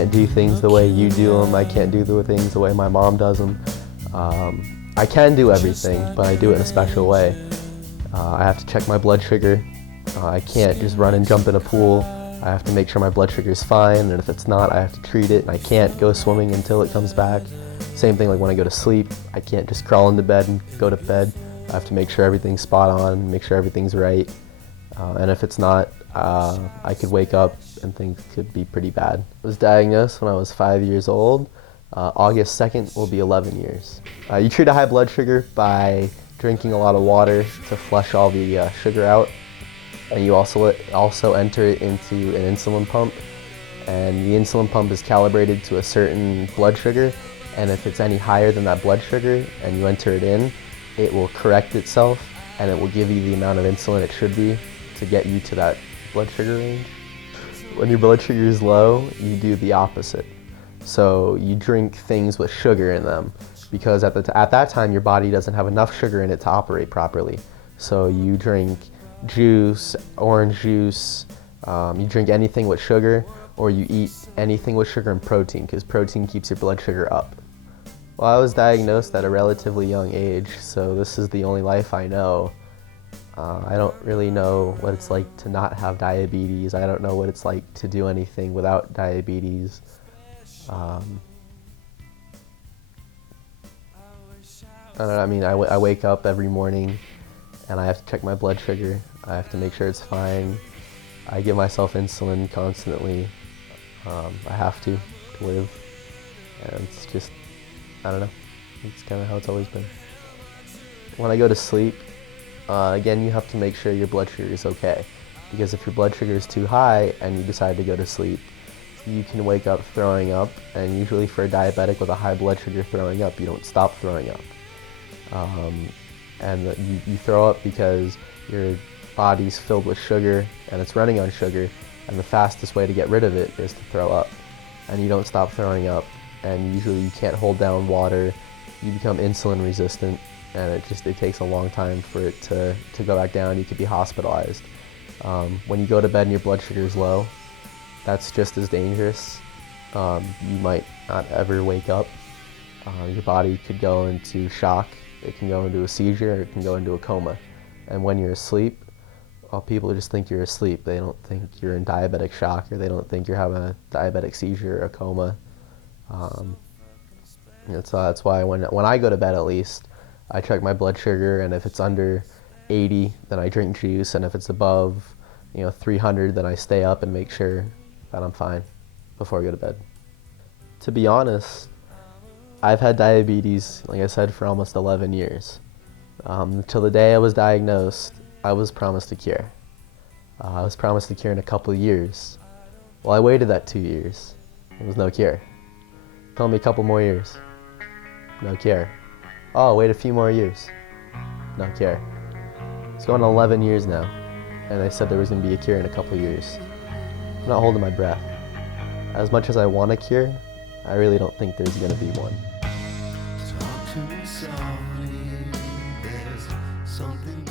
can't do things the way you do them. I can't do the things the way my mom does them. I can do everything, but I do it in a special way. I have to check my blood sugar. I can't just run and jump in a pool. I have to make sure my blood sugar is fine, and if it's not, I have to treat it, and I can't go swimming until it comes back. Same thing like when I go to sleep. I can't just crawl into bed and go to bed. I have to make sure everything's spot on, make sure everything's right. And if it's not, I could wake up and things could be pretty bad. I was diagnosed when I was 5 years old. August 2nd will be 11 years. You treat a high blood sugar by drinking a lot of water to flush all the sugar out. And you also enter it into an insulin pump. And the insulin pump is calibrated to a certain blood sugar. And if it's any higher than that blood sugar and you enter it in, it will correct itself and it will give you the amount of insulin it should be to get you to that blood sugar range. When your blood sugar is low, you do the opposite. So you drink things with sugar in them because at that time your body doesn't have enough sugar in it to operate properly. So you drink juice, orange juice, you drink anything with sugar, or you eat anything with sugar and protein because protein keeps your blood sugar up. Well, I was diagnosed at a relatively young age, so this is the only life I know. I don't really know what it's like to not have diabetes. I don't know what it's like to do anything without diabetes. I don't know, I mean, I wake up every morning and I have to check my blood sugar. I have to make sure it's fine. I give myself insulin constantly. I have to live. And it's just, I don't know. It's kind of how it's always been. When I go to sleep, again, you have to make sure your blood sugar is okay. Because if your blood sugar is too high and you decide to go to sleep, you can wake up throwing up. And usually for a diabetic with a high blood sugar throwing up, you don't stop throwing up. And you throw up because your body's filled with sugar and it's running on sugar, and the fastest way to get rid of it is to throw up. And you don't stop throwing up, and usually you can't hold down water. You become insulin resistant, and it takes a long time for it to go back down. You could be hospitalized. When you go to bed and your blood sugar is low, that's just as dangerous. You might not ever wake up. Your body could go into shock. It can go into a seizure, or it can go into a coma. And when you're asleep, people just think you're asleep. They don't think you're in diabetic shock, or they don't think you're having a diabetic seizure or a coma. That's why when I go to bed, at least, I check my blood sugar, and if it's under 80, then I drink juice, and if it's above 300, then I stay up and make sure that I'm fine before I go to bed. To be honest, I've had diabetes, like I said, for almost 11 years. Till the day I was diagnosed, I was promised a cure. I was promised a cure in a couple of years. Well, I waited that 2 years. There was no cure. Told me a couple more years. No cure. Oh, wait a few more years. No cure. It's going on 11 years now, and they said there was going to be a cure in a couple of years. I'm not holding my breath. As much as I want a cure, I really don't think there's going to be one. Talk to me softly, there's something